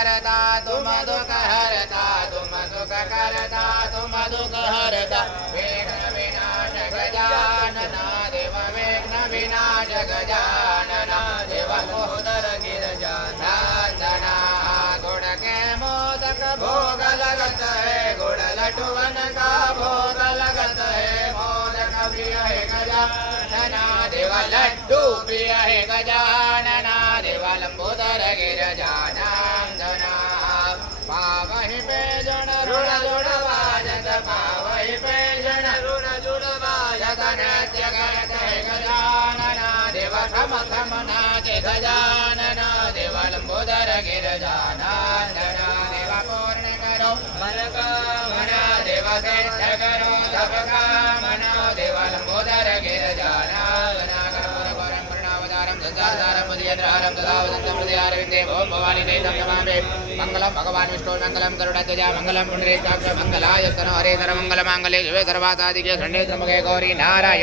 करता तुम दुख हरता तुम सुख करता तुम दुख हरता विघ्न विनाश गजानन देव विघ्न विनाश गजानन देव महोदर गिरजानंदना गुण के मोदक भोग लगत है गुड़ लड्डूवन का भोग लगत है मोदक प्रिय है गजानना देव लड्डू प्रिय है गजानना देव लंबोदर गिरजानंदना पावहि पे जन ऋण जुड़वाजत पावहि पे जन ऋण जुड़वाजत नृत्य करत है गजानना देव सम सम नाचे गजानना देव लंबोदर गिरजानंदना देव पूर्ण करो मन कामना देव सिद्ध करो सब कामना देव लंबोदर गिरजानंदना कर्पूर गौरं प्रणवदारं संसारसारं मुदियन्द्रहारं तथा वदन्तं हृदयारविन्दे ओं भवानी नैतं नमामि मंगलम भगवान विष्णु मंगलम गरुड़ध्वजा मंगलम पुंडरीकाक्ष मंगलाय स्तन हरे सर्वमंगलमांगल्ये शिवे सर्वासाधिके शरण्ये त्र्यंबके गौरी नारायणी